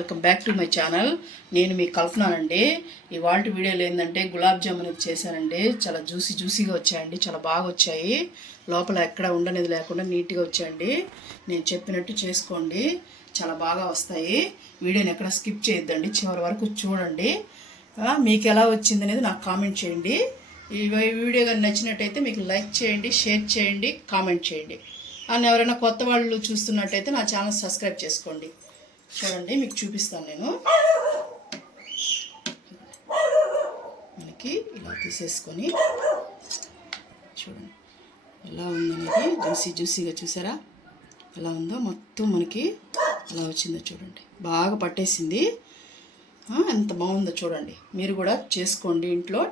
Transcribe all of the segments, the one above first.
Welcome back to my channel. నేను మీకు కల్పనానండి. ఇవాళ వీడియోలో ఏంటంటే గులాబ్ జామున్ అనేది చేశానండి. చాలా జ్యూసీగా వచ్చాయండి, చాలా బాగా వచ్చాయి. లోపల ఎక్కడ ఉండనేది లేకుండా నీట్గా వచ్చాయండి. నేను చెప్పినట్టు చేసుకోండి, చాలా బాగా వస్తాయి. వీడియోని ఎక్కడ స్కిప్ చేయొద్దండి, చివరి వరకు చూడండి. మీకు ఎలా వచ్చింది అనేది నాకు కామెంట్ చేయండి. ఈ వీడియో కానీ నచ్చినట్టయితే మీకు లైక్ చేయండి, షేర్ చేయండి, కామెంట్ చేయండి. అండ్ ఎవరైనా కొత్త వాళ్ళు చూస్తున్నట్టయితే నా ఛానల్ సబ్స్క్రైబ్ చేసుకోండి. చూడండి, మీకు చూపిస్తాను నేను. మనకి ఇలా తీసేసుకొని చూడండి ఎలా ఉందనేది. జ్యూసీగా చూసారా ఎలా ఉందో? మొత్తం మనకి ఎలా వచ్చిందో చూడండి, బాగా పట్టేసింది. ఎంత బాగుందో చూడండి. మీరు కూడా చేసుకోండి ఇంట్లో,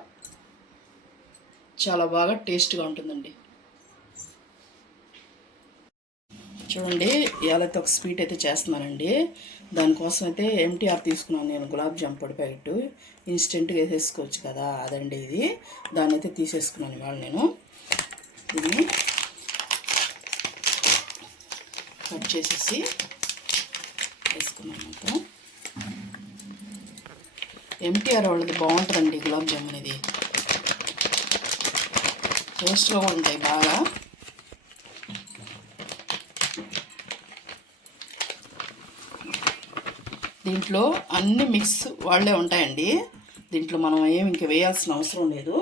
చాలా బాగా టేస్ట్గా ఉంటుందండి. చూడండి, ఇవాళైతే ఒక స్వీట్ అయితే చేస్తున్నానండి. దానికోసం అయితే MTR తీసుకున్నాను నేను, గులాబ్ జామ్ పొడి ప్యాకెట్. ఇన్స్టెంట్గా వేసేసుకోవచ్చు కదా, అదండి ఇది. దాన్ని అయితే తీసేసుకున్నాను ఇవాళ నేను. దీన్ని కట్ చేసేసి వేసుకున్నాను మొత్తం. MTR వాళ్ళది బాగుంటుందండి గులాబ్ జామ్ అనేది, టేస్ట్గా కూడా ఉంటాయి బాగా. దీంట్లో అన్ని మిక్స్ వాళ్ళే ఉంటాయండి. దీంట్లో మనం ఏమి ఇంక వేయాల్సిన అవసరం లేదు.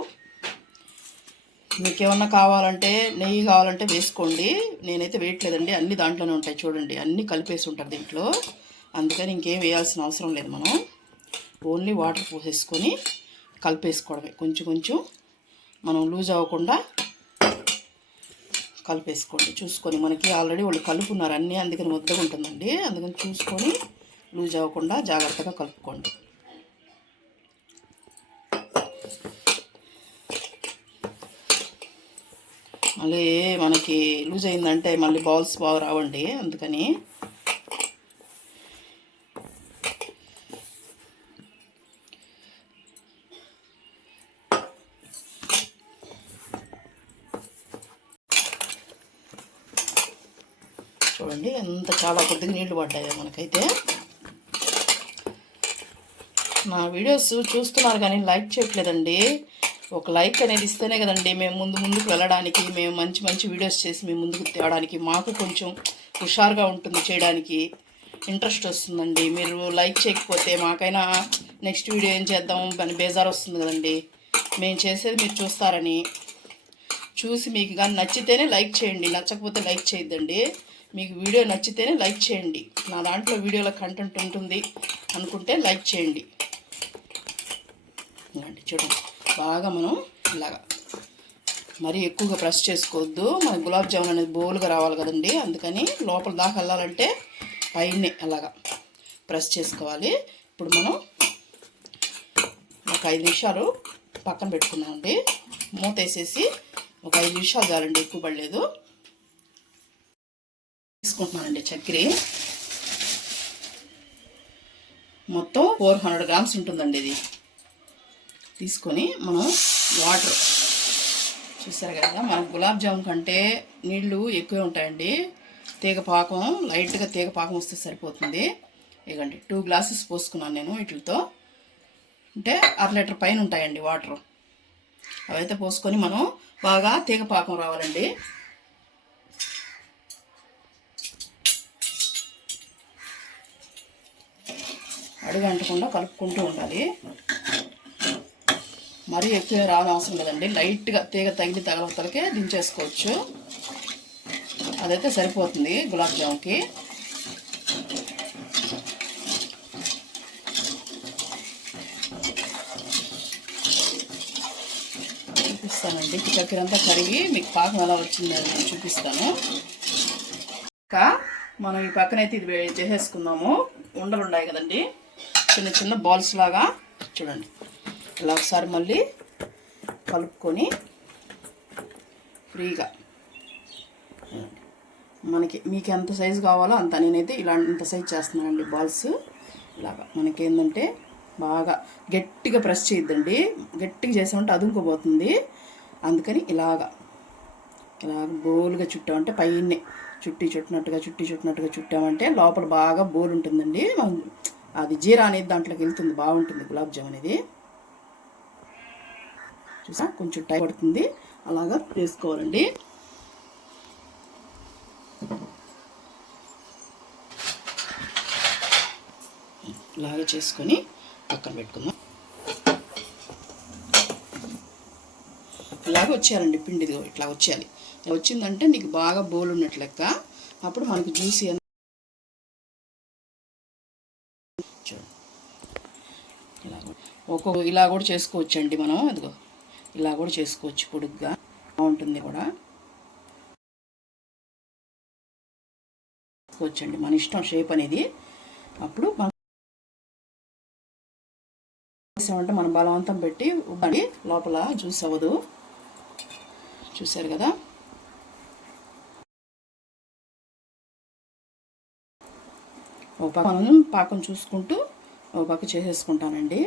మీకు ఏమన్నా కావాలంటే నెయ్యి కావాలంటే వేసుకోండి, నేనైతే వేయట్లేదండి. అన్ని దాంట్లోనే ఉంటాయి చూడండి, అన్నీ కలిపేసి ఉంటారు దీంట్లో. అందుకని ఇంకేం వేయాల్సిన అవసరం లేదు. మనం ఓన్లీ వాటర్ పోసేసుకొని కలిపేసుకోవడమే. కొంచెం మనం లూజ్ అవ్వకుండా కలిపేసుకోండి. చూసుకొని, మనకి ఆల్రెడీ వాళ్ళు కలుపున్నారు అన్నీ, అందుకని ముద్దగా ఉంటుందండి. అందుకని చూసుకొని లూజ్ అవ్వకుండా జాగ్రత్తగా కలుపుకోండి. మళ్ళీ మనకి లూజ్ అయిందంటే మళ్ళీ బౌల్స్ బాగా రావండి, అందుకని. చూడండి ఎంత చాలా కొద్దిగా నీళ్లు పడ్డాయో మనకైతే. నా వీడియోస్ చూస్తున్నారు కానీ లైక్ చేయట్లేదండి. ఒక లైక్ అనేది ఇస్తేనే కదండి మేము ముందుకు వెళ్ళడానికి, మేము మంచి వీడియోస్ చేసి మేము ముందుకు తేవడానికి మాకు కొంచెం హుషారుగా ఉంటుంది, చేయడానికి ఇంట్రెస్ట్ వస్తుందండి. మీరు లైక్ చేయకపోతే మాకైనా నెక్స్ట్ వీడియో ఏం చేద్దాం అని బేజారు వస్తుంది కదండి. మేము చేసేది మీరు చూస్తారని. చూసి మీకు కానీ నచ్చితేనే లైక్ చేయండి, నచ్చకపోతే లైక్ చేయొద్దండి. మీకు వీడియో నచ్చితేనే లైక్ చేయండి. నా దాంట్లో వీడియోలో కంటెంట్ ఉంటుంది అనుకుంటే లైక్ చేయండి. ఇలాంటి చూడండి, బాగా మనం ఇలాగా మరీ ఎక్కువగా ప్రెస్ చేసుకోవద్దు. మన గులాబ్ జామున్ అనేది బోలుగా రావాలి కదండి, అందుకని లోపల దాకా వెళ్ళాలంటే పైనే అలాగా ప్రెస్ చేసుకోవాలి. ఇప్పుడు మనం ఒక 5 నిమిషాలు పక్కన పెట్టుకున్నామండి. మూత వేసేసి ఒక 5 నిమిషాలు చాలండి, ఎక్కువ పడలేదు. తీసుకుంటున్నానండి చక్కెర. మొత్తం 400 గ్రామ్స్ ఉంటుందండి ఇది. తీసుకొని మనం వాటర్ చూసారు కదా, మన గులాబ్ జామున్ కంటే నీళ్ళు ఎక్కువే ఉంటాయండి. తీగ పాకం, లైట్గా తీగ పాకం వస్తే సరిపోతుంది. ఇవ్వండి 2 గ్లాసెస్ పోసుకున్నాను నేను వీటితో. అంటే 1/2 లీటర్ పైన ఉంటాయండి వాటర్. అవైతే పోసుకొని మనం బాగా తీగ పాకం రావాలండి. అడుగంటకుండా కలుపుకుంటూ ఉండాలి. మరీ ఎక్కువ రానవసరం లేదండి, లైట్గా తీగ తగలవతలకే దించేసుకోవచ్చు. అదైతే సరిపోతుంది గులాబ్ జామున్కి. చూపిస్తానండి, చక్కెర అంతా కరిగి మీకు పాకం ఎలా వచ్చిందని నేను చూపిస్తాను. ఇంకా మనం ఈ పక్కనైతే ఇది చేసేసుకుందాము. ఉండలు ఉన్నాయి కదండి, చిన్న బాల్స్ లాగా. చూడండి, ఇలా ఒకసారి మళ్ళీ కలుపుకొని ఫ్రీగా మీకు ఎంత సైజు కావాలో అంత, నేనైతే ఇంత సైజు చేస్తున్నానండి బాల్స్. ఇలాగా మనకేంటంటే బాగా గట్టిగా ప్రెస్ చేయొద్దండి, గట్టిగా చేసామంటే అదుముకోబోతుంది. అందుకని ఇలాగ బోలుగా చుట్టామంటే పైనే చుట్టినట్టుగా చుట్టామంటే లోపల బాగా బోలు ఉంటుందండి. అది జీరా అనేది దాంట్లోకి వెళ్తుంది, బాగుంటుంది గులాబ్ జామ్ అనేది. చూసా కొంచెం టైం పడుతుంది, అలాగా చేసుకోవాలండి. ఇలాగా చేసుకొని పక్కన పెట్టుకుందాం. ఇలాగ వచ్చేయాలండి పిండి, ఇట్లా వచ్చేయాలి. ఇలా వచ్చిందంటే నీకు బాగా బోల్ ఉన్నట్లు లెక్క. అప్పుడు మనకి జ్యూసీ ఇలా కూడా చేసుకోవచ్చండి మనం. అదిగో ఇలా కూడా చేసుకోవచ్చు, పొడుగ్గా బాగుంటుంది కూడా చేసుకోవచ్చండి, మన ఇష్టం షేప్ అనేది. అప్పుడు అంటే మనం బలవంతం పెట్టి ఉబ్బండి లోపల జ్యూస్ అవ్వదు. చూసారు కదా. ఒక పక్క మనం పాకం చూసుకుంటూ ఒక పక్క చేసేసుకుంటానండి.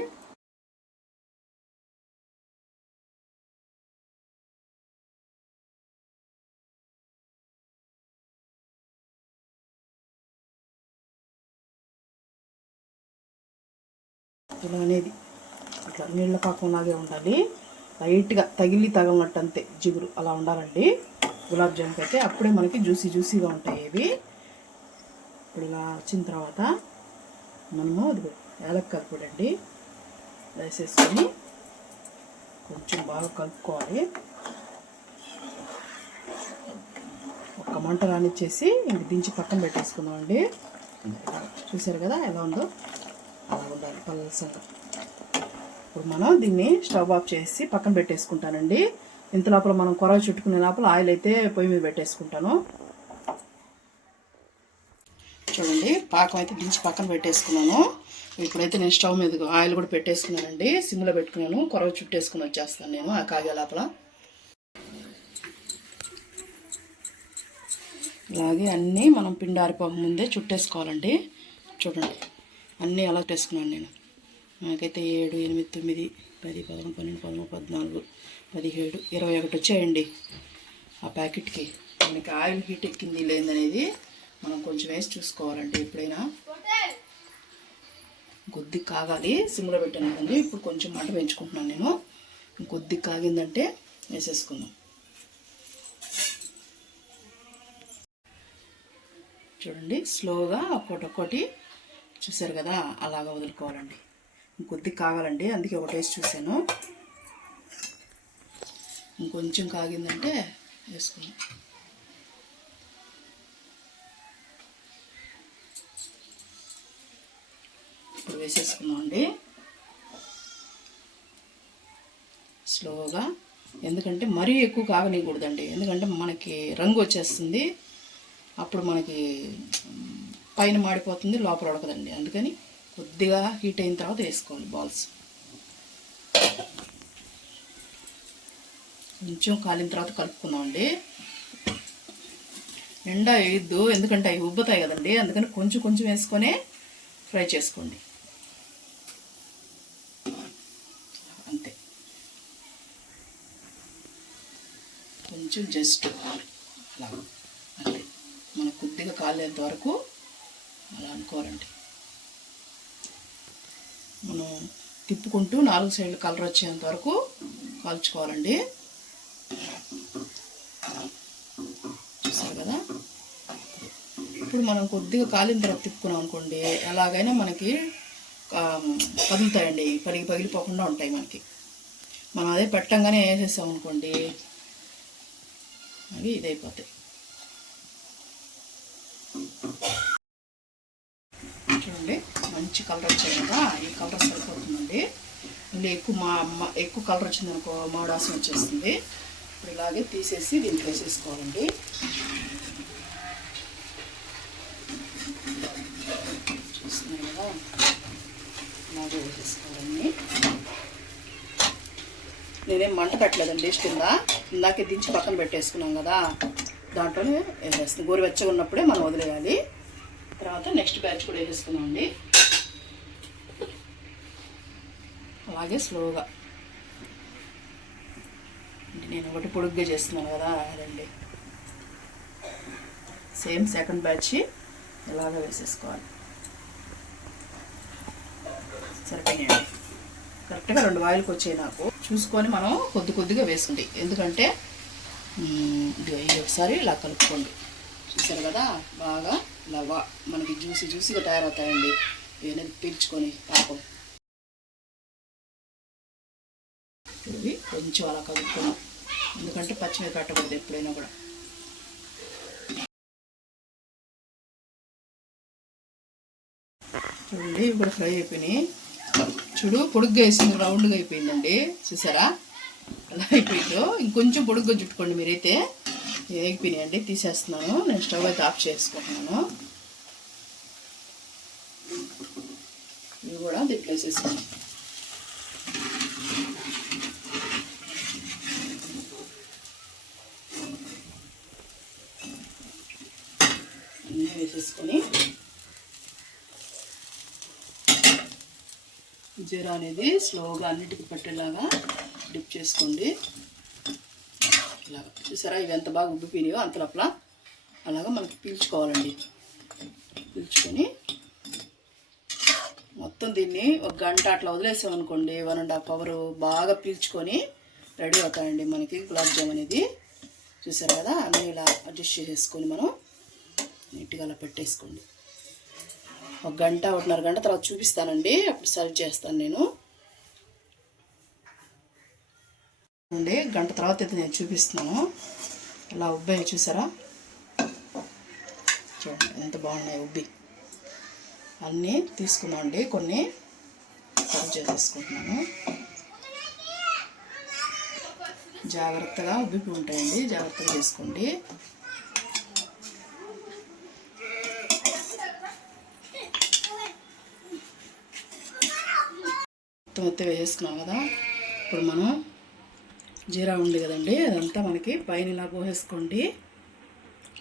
ఇలా అనేది ఇట్లా నీళ్ళ పాకంలాగే ఉండాలి, లైట్గా తగిలినట్టు అంతే, జిగురు అలా ఉండాలండి గులాబ్ జామ్కి అయితే. అప్పుడే మనకి జ్యూసీగా ఉంటాయి ఇవి. ఇప్పుడు ఇలా వచ్చిన తర్వాత మనము అది యాలక్కాయ పొడి అండి వేసేసుకొని కొంచెం బాగా కలుపుకోవాలి. ఒక్క మంట రానిచ్చేసి ఇంక దించి పక్కన పెట్టేసుకుందామండి. చూసారు కదా ఎలా ఉందో, అలా ఉండాలి పల్సంగా. ఇప్పుడు మనం దీన్ని స్టవ్ ఆఫ్ చేసి పక్కన పెట్టేసుకుంటానండి. ఇంత లోపల మనం కొరవ చుట్టుకునే లోపల ఆయిల్ అయితే పొయ్యి మీద పెట్టేసుకుంటాను. చూడండి పాకం అయితే దించి పక్కన పెట్టేసుకున్నాను. ఇప్పుడైతే నేను స్టవ్ మీద ఆయిల్ కూడా పెట్టేసుకున్నానండి, సిమ్లో పెట్టుకున్నాను. కొరవ చుట్టేసుకుని వచ్చేస్తాను నేను ఆ కాగే లోపల. అలాగే అన్నీ మనం పిండి ఆరిపోక ముందే చుట్టేసుకోవాలండి. చూడండి అన్నీ అలా చేసుకున్నాను నేను. నాకైతే 7, 8, 9, 10, 11, 12, 13, 14, 17, 21 వచ్చాయండి ఆ ప్యాకెట్కి. మనకి ఆయిల్ హీట్ ఎక్కింది లేదనేది మనం కొంచెం వేసి చూసుకోవాలండి. ఎప్పుడైనా కొద్దిగా కాగాలి, సిమ్లో పెట్టాను కదండి. ఇప్పుడు కొంచెం మంట పెంచుకుంటున్నాను నేను. కొద్దిగా కాగిందంటే వేసేసుకుందాం. చూడండి స్లోగా ఒక్కొక్కటి చూసారు కదా, అలాగా వదులుకోవాలండి. ఇంకొద్ది కాగాలండి, అందుకే ఒక టేస్ట్ చూశాను. ఇంకొంచెం కాగిందంటే వేసుకున్నాం. ఇప్పుడు వేసేసుకున్నాం అండి స్లోగా. ఎందుకంటే మరీ ఎక్కువ కాగనీయకూడదండి, ఎందుకంటే మనకి రంగు వచ్చేస్తుంది, అప్పుడు మనకి పైన మాడిపోతుంది, లోపల ఉడకదండి. అందుకని కొద్దిగా హీట్ అయిన తర్వాత వేసుకోవాలి బాల్స్. కొంచెం కాలిన తర్వాత కలుపుకుందామండి. నిండా వేయద్దు, ఎందుకంటే అవి ఉబ్బతాయి కదండి. అందుకని కొంచెం కొంచెం వేసుకొని ఫ్రై చేసుకోండి అంతే. కొంచెం జస్ట్ అలా అంతే, మనకు కొద్దిగా కాలేంత వరకు అలా అనుకోరండి. మనం తిప్పుకుంటూ 4 సైడ్లు కలర్ వచ్చేంత వరకు కాల్చుకోవాలండి. చూసారు కదా. ఇప్పుడు మనం కొద్దిగా కాలిన తర్వాత తిప్పుకున్నాం అనుకోండి, ఎలాగైనా మనకి పగులుతాయండి, పగిలిపోకుండా ఉంటాయి మనకి. మనం అదే పెట్టంగానే వేసేసాం అనుకోండి, అవి ఇదైపోతాయి. చూడండి మంచి కలర్ వచ్చాయి కదా, ఈ కలర్ సరిపోతుందండి. మళ్ళీ ఎక్కువ కలర్ వచ్చిందనుకో మాడాసం వచ్చేస్తుంది. ఇప్పుడు ఇలాగే తీసేసి దీంట్లో వేసేసుకోవాలండి. చూస్తున్నాయి కదా, ఇలాగే వేసేసుకోవాలండి. నేనేం మంట పెట్టలేదండి కింద, ఇందాకే దించి పక్కన పెట్టేసుకున్నాం కదా, దాంట్లోనే వేసేస్తాం. గోరువెచ్చగా ఉన్నప్పుడే మనం వదిలేయాలి. తర్వాత నెక్స్ట్ బ్యాచ్ కూడా వేసేసుకున్నామండి. అలాగే స్లోగా, నేను ఒకటి పొడుగ్గా చేస్తున్నాను కదా, అదండి సేమ్ సెకండ్ బ్యాచ్ ఇలాగ వేసేసుకోవాలి. సరిపోయినాయండి. కరెక్ట్గా 2 వాయిల్కి వచ్చాయి నాకు. చూసుకొని మనం కొద్దిగా వేసుకోండి, ఎందుకంటే ఇది ఒకసారి ఇలా కలుపుకోండి. చూసారు కదా, బాగా ఇలా మనకి జ్యూసీగా తయారవుతాయండి. ఇవన్నీ పీల్చుకొని పాపం ఇవి కొంచెం అలా కలుపుకున్నాం, ఎందుకంటే పచ్చిమిరపకాయ పెట్టకూడదు ఎప్పుడైనా కూడా. చూడండి ఇవి కూడా ఫ్రై అయిపోయినాయి. చూడు పొడుగ్గా వేసింది, రౌండ్గా అయిపోయిందండి. చూసారా అలా అయిపోయిందో. ఇంకొంచెం పొడుగ్గా చుట్టుకోండి మీరైతే. వేగిపోయినాయండి, తీసేస్తున్నాను. నేను స్టవ్ అయితే ఆఫ్ చేసుకుంటున్నాను. ఇవి కూడా దీంట్లో వేసేసుకున్నాను. అన్నీ వేసేసుకొని జీరా అనేది స్లోగా అన్నిటికీ పట్టేలాగా డిప్ చేసుకోండి. ఇలాగా చూసారా, ఇవి ఎంత బాగా ఉబ్బిపోయినాయో అంత లోపల అలాగా మనకి పీల్చుకోవాలండి. పీల్చుకొని మొత్తం దీన్ని 1 గంట అట్లా వదిలేసామనుకోండి, 1.5 అవర్ బాగా పీల్చుకొని రెడీ అవుతాయండి మనకి గులాబ్ జామ్ అనేది. చూసారు కదా, అన్నీ ఇలా అడ్జస్ట్ చేసేసుకొని మనం నీట్గా అలా పెట్టేసుకోండి. 1 గంట 1.5 గంట తర్వాత చూపిస్తానండి, అప్పుడు సర్వ్ చేస్తాను నేను. అండి గంట తర్వాత అయితే నేను చూపిస్తున్నాను. ఇలా ఉబ్బాయి చూసారా, చూడండి ఎంత బాగున్నాయి ఉబ్బి. అన్నీ తీసుకున్నామండి, కొన్ని సర్వ్ చేసేసుకుంటున్నాను. జాగ్రత్తగా ఉబ్బిపి ఉంటాయండి, జాగ్రత్తగా చేసుకోండి. మొత్తం వేసుకున్నాం కదా, ఇప్పుడు మనం జీరా ఉంది కదండి, అదంతా మనకి పైన ఇలా పోసేసుకోండి.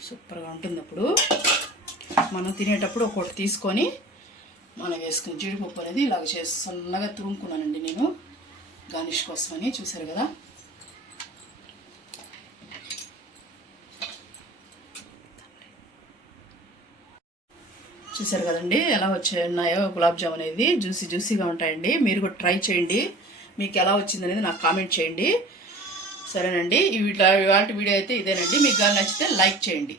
సూపర్గా ఉంటుంది. అప్పుడు మనం తినేటప్పుడు ఒకటి తీసుకొని మనం వేసుకుని జీడిపప్పు అనేది ఇలాగ చేసి సన్నగా తురుముకున్నానండి నేను గార్నిష్ కోసమని. చూసారు కదా, చూసారు కదండి ఎలా ఉన్నాయో గులాబ్ జామ్ అనేది. జ్యూసీగా ఉంటాయండి. మీరు కూడా ట్రై చేయండి, మీకు ఎలా వచ్చిందనేది నాకు కామెంట్ చేయండి. సరేనండి, ఇవాళ వీడియో అయితే ఇదేనండి. మీకు కానీ నచ్చితే లైక్ చేయండి.